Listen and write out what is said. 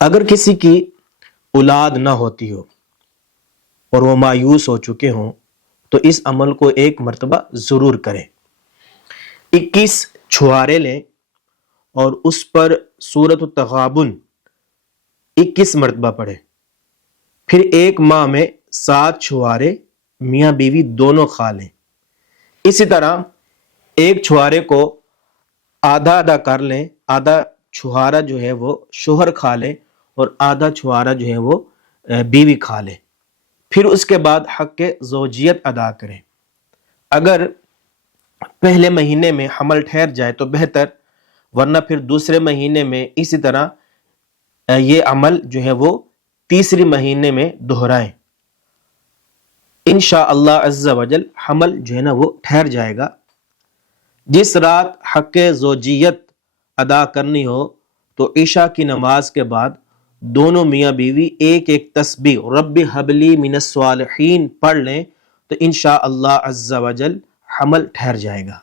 اگر کسی کی اولاد نہ ہوتی ہو اور وہ مایوس ہو چکے ہوں تو اس عمل کو ایک مرتبہ ضرور کریں۔ 21 چھوارے لیں اور اس پر سورۃ التغابن 21 مرتبہ پڑھیں، پھر ایک ماہ میں 7 چھوارے میاں بیوی دونوں کھا لیں۔ اسی طرح ایک چھوارے کو آدھا آدھا کر لیں، آدھا چھوارا جو ہے وہ شوہر کھا لیں اور آدھا چھوارا جو ہے وہ بیوی کھا لے، پھر اس کے بعد حق زوجیت ادا کریں۔ اگر پہلے مہینے میں حمل ٹھہر جائے تو بہتر، ورنہ پھر دوسرے مہینے میں اسی طرح یہ عمل جو ہے وہ تیسری مہینے میں دہرائیں۔ انشاءاللہ عز و جل حمل جو ہے نا وہ ٹھہر جائے گا۔ جس رات حق زوجیت ادا کرنی ہو تو عشاء کی نماز کے بعد دونوں میاں بیوی ایک ایک تسبیح رب ہب لی من الصالحین پڑھ لیں تو انشاءاللہ عز و جل حمل ٹھہر جائے گا۔